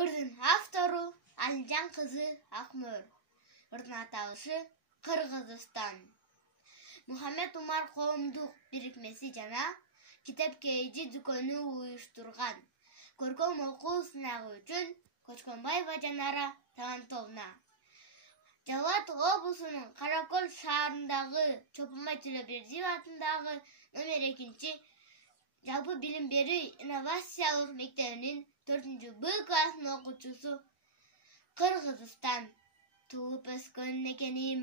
Ырдын автору Алжан кызы Акмөр. Ырдын аталышы Кыргызстан. Мухаммед Умар коомдук бирикмеси жана китеп кейжи дүкөнү уюштурган. Көркөм окуу сынагы үчүн Көчкөнбаева Жанара Талантовна. Жалат облусунун Каракөл шаарындагы Чопунбай Төлөбердиев атындагы номер 2 жалпы билим берүү инновациялык мектебинин 4-Б класынын окуучусу. Кыргызстан туулуп өскөн экеним.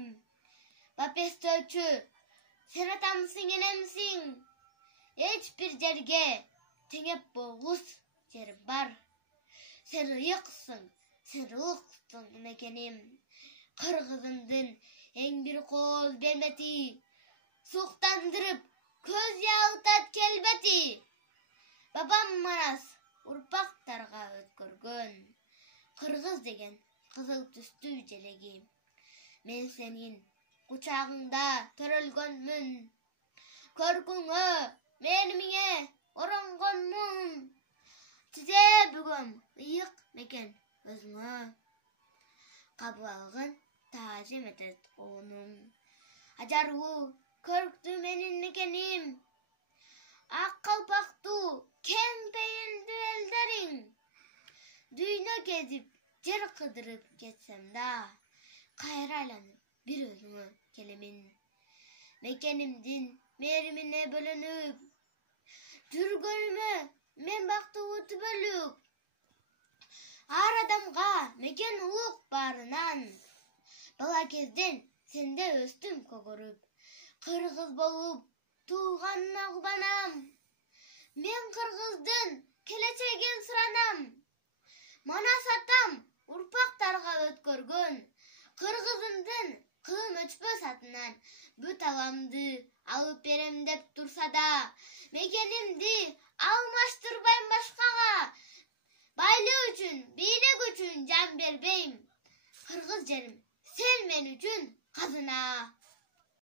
Бапестөөчү, сен атамсың энемсиң. Эч бир жерге теңеп болгус жер бар. Сен ыйыксың, сен ылыксың экеним. Кыргызымдын эң бир кооз бербети, суктандырып көз ялтат келбети. Бабам Манас урпактарга өткөргөн. Кыргыз деген кызыл түстүү желеги. Мен сенин кучагыңда төрөлгөнмүн. Көркүңө, менимиңе оронгонмун. Тизе бүгөм ыйык мекен өзүңө. Кабыл алгын таажим этет оонум. Ажаруу көрктүү менин мекеним. Ак калпактуу кең пейилдүү элдериң. Дүйнө кезип, жер кыдырып кетсем да, кайра айланып бир өзүңө келемин. Мекенимдин мээримине бөлөнүп, жүргөнүмө мен бактылуу түбөлүк. Ар адамга мекен улук баарынан. Бала кезден сенде өстүм көгөрүп, кыргыз болуп туулганына кубанам. Мен кыргыздын келечегин суранам. Манас атам урпактарга өткөргөн. Кыргызымдын кылым өчпөс атынан бүт аламды алып берем деп турса да, мекенимди алмаштырбайм башкага. Байлык үчүн, бийлик үчүн жан бербейм. Кыргыз жерим, сен мен үчүн казына.